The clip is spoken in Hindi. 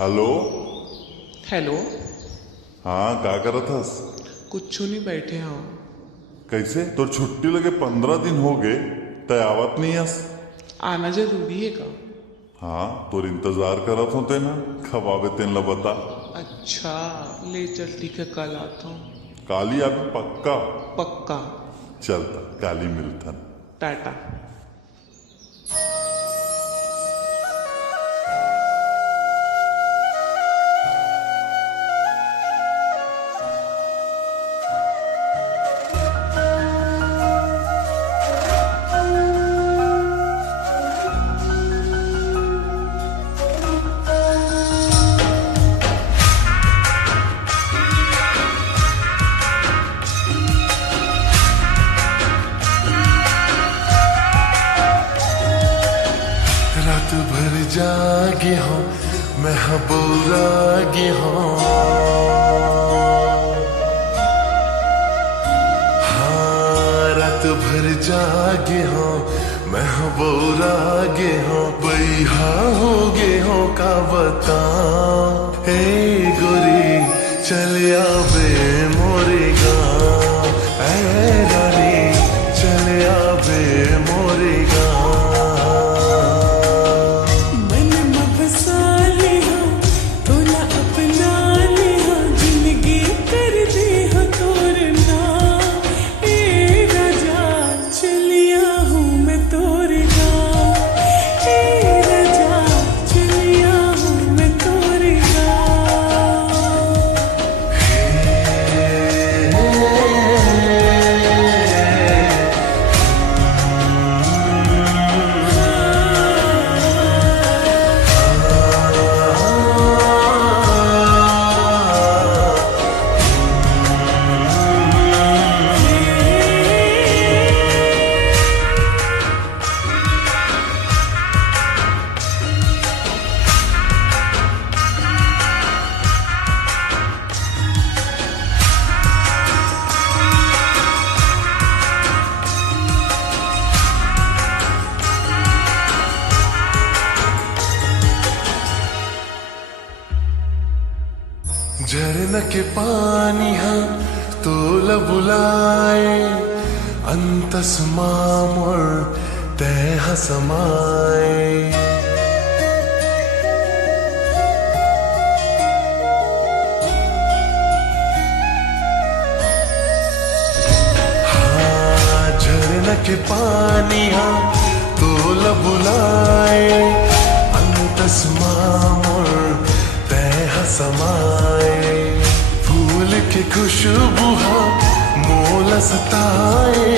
हेलो। हेलो। हाँ, क्या करत हस? कुछ नहीं, बैठे हाँ। कैसे तोर छुट्टी लगे 15 दिन हो गए, तय आवत नहीं हस? आना जरूरी है का? हाँ, तोर इंतजार करत होते ना, कब आवे तेन ला बता। अच्छा, ले चल, ठीक है, कल आता हूँ। काली आवे पक्का? पक्का। चलता काली मिलथन। टाटा। रात भर जागे हो मैं हबोरागे हो, हाँ रात भर जागे हो मैं हबोरागे हो, बैहा हो गे हो का बता। हे गोरी चल आवे मोरे गाँव, ऐ रानी चल आवे मोरे गाँव। झरना के पानी हाँ तोला बुलाए, अंतस मामोर तह समाए। हाँ झरना के पानी हाँ तोला बुलाए, अंतस मामोर तह समाए। फूल की खुशबू हाँ मोला सताए,